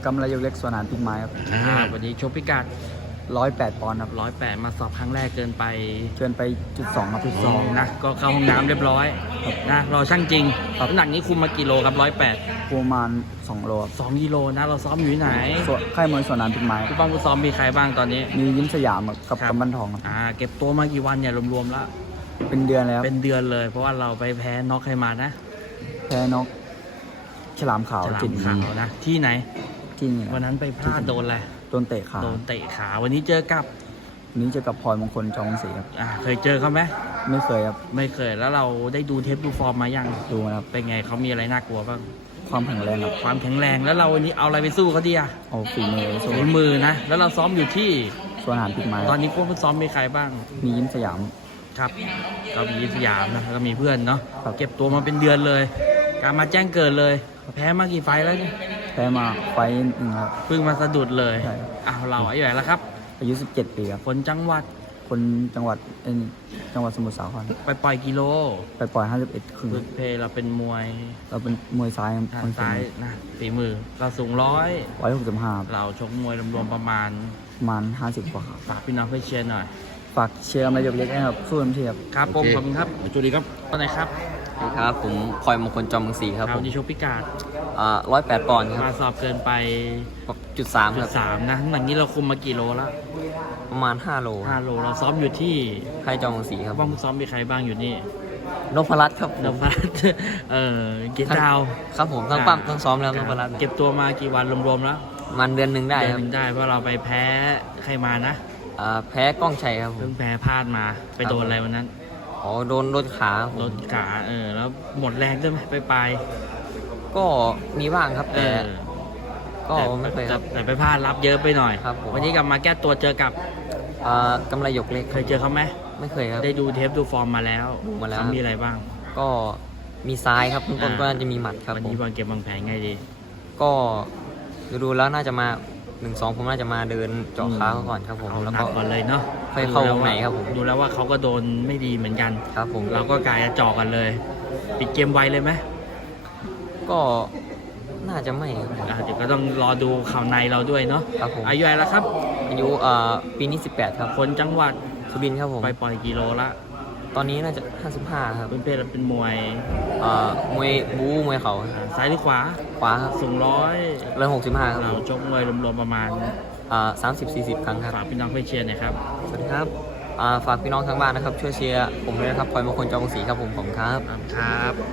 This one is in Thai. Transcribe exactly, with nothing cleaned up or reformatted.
กำไรยกเล็กสวนานติกไม้ครับอ่าวันนี้ชกพิกัดร้อยแปดปอนด์ครับร้อยแปดมาสอบครั้งแรกเกินไปเกินไปจุดสองครับสองนะก็เข้าห้องน้ำเรียบร้อยนะเราช่างจริงน้ำหนักนี้คุมมากี่โลครับร้อยแปดประมาณสองโลครับสองกิโลนะเราซ้อมอยู่ที่ไหนส่วนค่ายมวยสวนานติกไม้ผู้ป้องผู้ซ้อมมีใครบ้างตอนนี้มียิ้มสยามกับครับกำบันทองครับอ่าเก็บตัวมากี่วันเนี่ยรวมๆแล้วเป็นเดือนแล้วเป็นเดือนเลย เพราะว่าเราไปแพ้น็อกใครมานะแพ้นกฉลามขาวฉลาจิตมขาวนะที่ไหนที่นี่วันนั้นไปพลาดโดนอะไรโดนเตะขาโดนเตะขาวันนี้เจอกับวันนี้เจะกับพลอยมงคลจองศรีครับอ่าเคยเจอเขาไหมไม่เคยครับไม่เคยแล้วเราได้ดูเทปดูฟอร์มมายังดูนะครับเป็นไงเขามีอะไรน่ากลัวบ้างความแข็งแรงครับความแข็งแรงแล้วเราวันนี้เอาอะไรไปสู้เขาดีอะเอาฝีมือสู้ฝีมือนะ แล้วเราซ้อมอยู่ที่สวนานติกไม้ตอนนี้พวกผู้ซ้อมมีใครบ้างมียิ้มสยามครับก็มีสยามนะแล้วก็มีเพื่อนเนาะครับเก็บตัวมาเป็นเดือนเลย การมาแจ้งเกิดเลย แพ้มากี่ไฟล์แล้วเนี่ยแพ้มาไฟต์หนึ่งครับเพิ่งมาสะดุดเลยใช่อ้าวเราอายุเท่าไหร่แล้วครับอายุสิบเจ็ดปีครับคนจังหวัดคนจังหวัดเอ็นจังหวัดสมุทรสาครไปปล่อยกิโลไปปล่อยห้าสิบเอ็ดครึ่งพื้นเพเราเป็นมวยเราเป็นมวยซ้ายครับทางซ้ายนะฝีมือเราสูงร้อยร้อยหกสิบห้าเราชกมวยรวมๆประมาณประมาณห้าสิบกว่าครับฝากพี่น้องเพื่อนเชียร์หน่อยฝากเชียร์กำไรยกเล็กนะครับสู้เต็มที่ครับครับผมขอบคุณครับจุดีครับตอนไหนครับสวัสดีครับผมพลอยมงคลจอมเมืองศรีครับผมวันนี้ชกพิกัดอ่าร้อยแปดปอนด์คมารับสอบเกินไปจุดสามจุคดรับสามนะหลังนี้เราคุมมากี่โลแล้วประมาณห้าโลห้าโลเราซ้อมอยู่ที่ค่ายจอมเมืองศรีครับบ้างซ้อมมีใครบ้างอยู่นี่นพรัตน์ครับผมนภัส เออเกียรติดาวครับผมทั้งปั้มทั้งซ้อมแล้วนพรัตน์เก็บตัวมากี่วันรวมๆแล้วมันเดือนหนึ่งได้เดือนครับหนึ่งได้เพราะเราไปแพ้ใครมานะอ่าแพ้กล้องชัยครับผเพิ่มงแพ้พลาดมาไปโดนอะไรวันนั้นอ๋อโดนโดนขาครับผโดมนขาเออแล้วหมดแรงด้วยไหมไปปลายก็มีบ้างครับเอแต่อก็ไม่เคยครับแต่ไปพลาดรับเยอะไปหน่อยครับผมวันนี้กลับมาแก้ตัวเจอกับอ่ากำไรหยกเล็กเคยเจอเขาไหมไม่เคยครับได้ดูเทปดูฟอร์มมาแล้วดูมาแล้วเขมีอะไรบ้างก็มีซ้ายครับต้นๆก็น่าจะมีหมัดครับวันผมนี้วางเก็บวางแผนไงดีก็ดูๆแล้วน่าจะมาหนึ่งสองผมน่าจะมาเดินเจาะขาเขาก่อนครับผมเอาแล้วหนัก็กก่อนเลยเนาะค่อยเข้าวงในครับผมดูแล้วว่าเขาก็โดนไม่ดีเหมือนกันครับผมเราก็กายจะเจาะกันเลย ปิดเกมไวเลยไหมก็น่าจะไม่ครับผมอ่ะเดี๋ยวก็ต้องรอดูข่าวในเราด้วยเนาะครับผมอายุอะไรแล้วครับอายุเอ่อปีนี้สิบแปดครับคนจังหวัดสุรินทร์ครับผมไปปล่อยกิโลละตอนนี้น่าจะห้าสิบห้าครับเป็นเพศเป็นมวยเอ่อมวยบู๊มวยเขาอ่าซ้ายหรือขวาขวาครับสูงร้อยร้อยหกสิบห้าครับเราผมชกมวยรวมๆประมาณอ่าสามสิบสี่สิบครั้งครับฝากพี่น้องเพื่อนเชียร์หน่อยครับสวัสดีครับอ่าฝากพี่น้องทางบ้านนะครับ ช่วยเชียร์ผมด้วยนะครับพลอยมงคลจอมวงศรีครับผมผมครับครับ